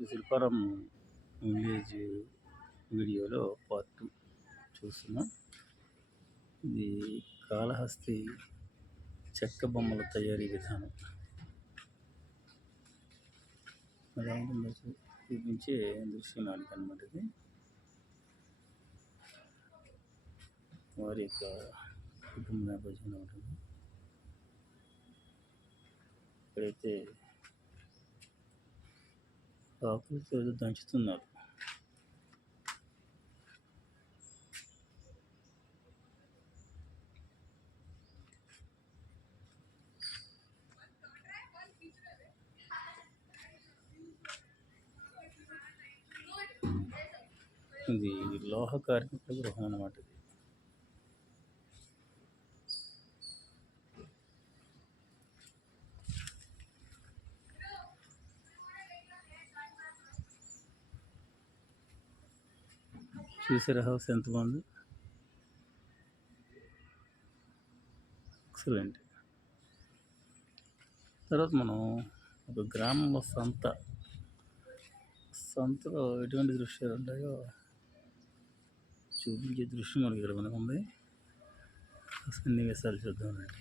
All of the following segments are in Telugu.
ఇప్పుడు శిల్పారం విలేజ్ వీడియోలో పార్ట్ టూ చూస్తున్నాం. ఇది కాళహస్తి చెక్క బొమ్మల తయారీ విధానం. ఎలా ఉంటుందో చూపించే దృశ్యం నాటికి అనమాట ఇది. వారి యొక్క కుటుంబ నేపథ్యంలో ఉంటుంది. ఇక్కడైతే ఆకులతో ఏదో దంచుతున్నారు. ఇది లోహ కార్మికుల గృహం అన్నమాట ఇది. చూసారా హౌస్ ఎంత బాగుంది? ఎక్సలెంట్. తర్వాత మనం ఒక గ్రామంలో సంత. సంతలో ఎటువంటి దృశ్యాలు ఉంటాయో చూపించే దృశ్యం మనకి ఇక్కడ మనకు ఉంది సన్నివేశాలు చూద్దామండి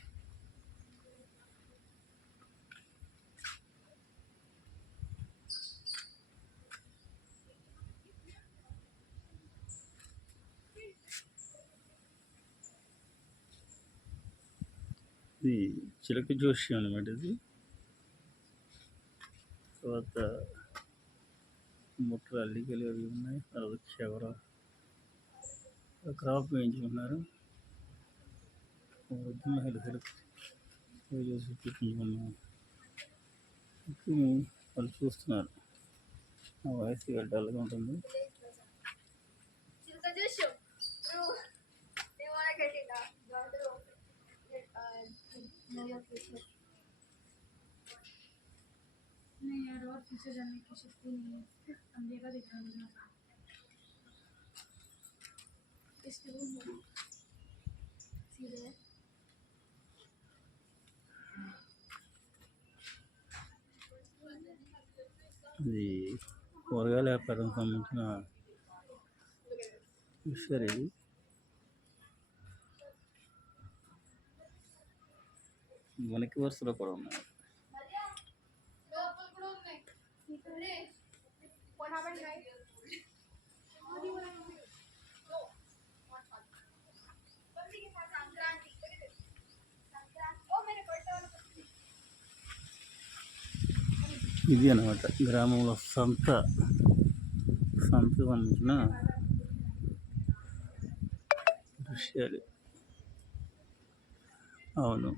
ఇది చిలక జోష్యం అనమాట ఇది. తర్వాత ముట్టలు అల్లికలు అవి ఉన్నాయి. తర్వాత క్షవర క్రాప్ వేయించుకున్నారు వృద్ధ మహిళ హెల్ప్ వాళ్ళు చూస్తున్నారు. ఆ వయసు ఇక డల్గా ఉంటుంది. पीछे जाने की शक्ति नहीं है अंधेरा दिख रहा है मुझे इसके वो सीधे ఇది కూరగాయల వ్యాపారం సంబంధించిన విషయాలు ఇది వెనక్కి వరుసలో కూడా ఉన్నాయి What happened, ఇది అనమాట గ్రామంలో సంత. సంతకు సంబంధించిన దృశ్యాలు. అవును.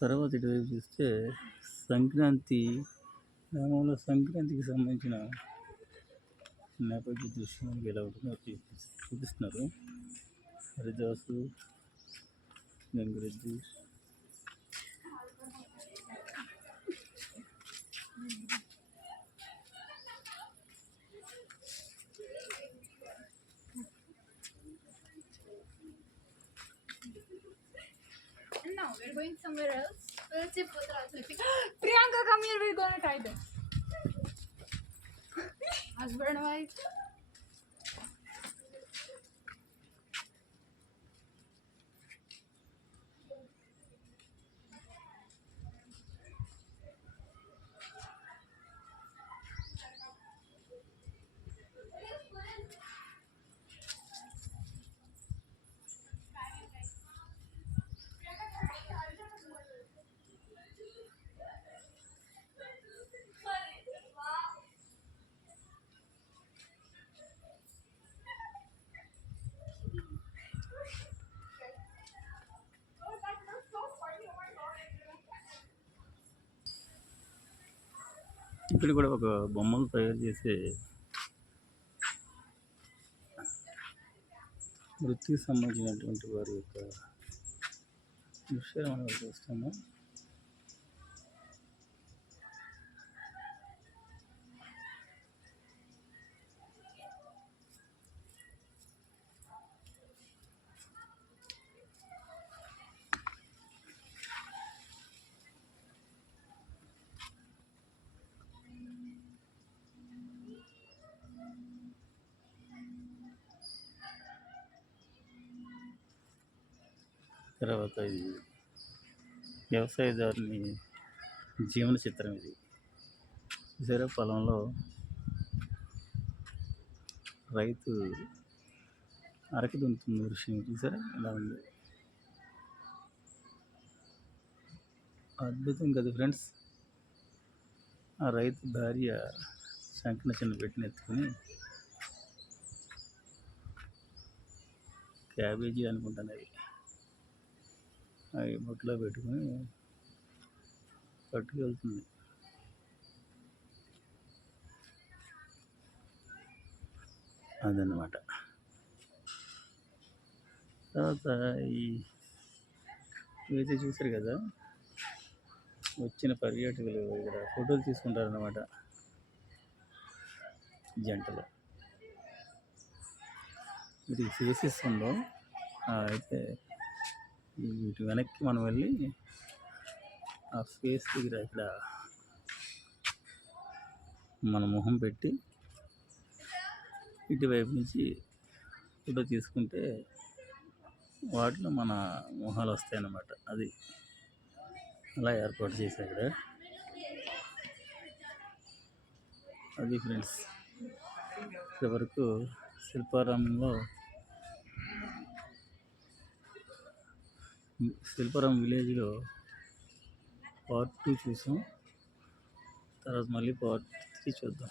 తర్వాత ఇటువైపు చూస్తే సంక్రాంతి గ్రామంలో సంక్రాంతికి సంబంధించిన నేపథ్య దృశ్యం ఎలా ఉంటుందో చూపి- చూపిస్తున్నారు. హరిదాసు Gangireddy we're going somewhere else. We'll see Putra. Priyanka, come here. We're gonna try them. Husband wife. ఇక్కడ కూడా ఒక బొమ్మలు తయారు చేసే వృత్తికి సంబంధించినటువంటి వారి యొక్క విషయాలు మనం చూస్తున్నాం. తర్వాత ఇది వ్యవసాయదారుని జీవన చిత్రం ఇది. చూసారా? పొలంలో రైతు అరక దున్నుతున్న దృశ్యం చూసారా? ఇలా ఉంది? అద్భుతం కదా ఫ్రెండ్స్. ఆ రైతు భార్య శంకన చిన్న పెట్టిన ఎత్తుకుని క్యాబేజీ అనుకుంటాను అవి అవి బొట్టులో పెట్టుకుని పట్టుకెళ్తుంది. అదనమాట తర్వాత ఈ ఇవైతే చూసారు కదా వచ్చిన పర్యాటకులు ఇక్కడ ఫోటోలు తీసుకుంటారన్నమాట. జంటలు. వీటికి ఫేసెస్ ఉందో అయితే వీటి వెనక్కి మనం వెళ్ళి ఆ ఫేస్ దగ్గర ఇక్కడ మన మొహం పెట్టి ఇటువైపు నుంచి ఫోటో తీసుకుంటే వాటిలో మన మొహాలు వస్తాయి అన్నమాట అది అలా ఏర్పాటు చేశారు ఇక్కడ. అది ఫ్రెండ్స్ ఇప్పటి వరకు శిల్పారామంలో శిల్పరం విలేజ్లో పార్ట్ టూ చూసాం. తర్వాత మళ్ళీ పార్ట్ త్రీ చూద్దాం.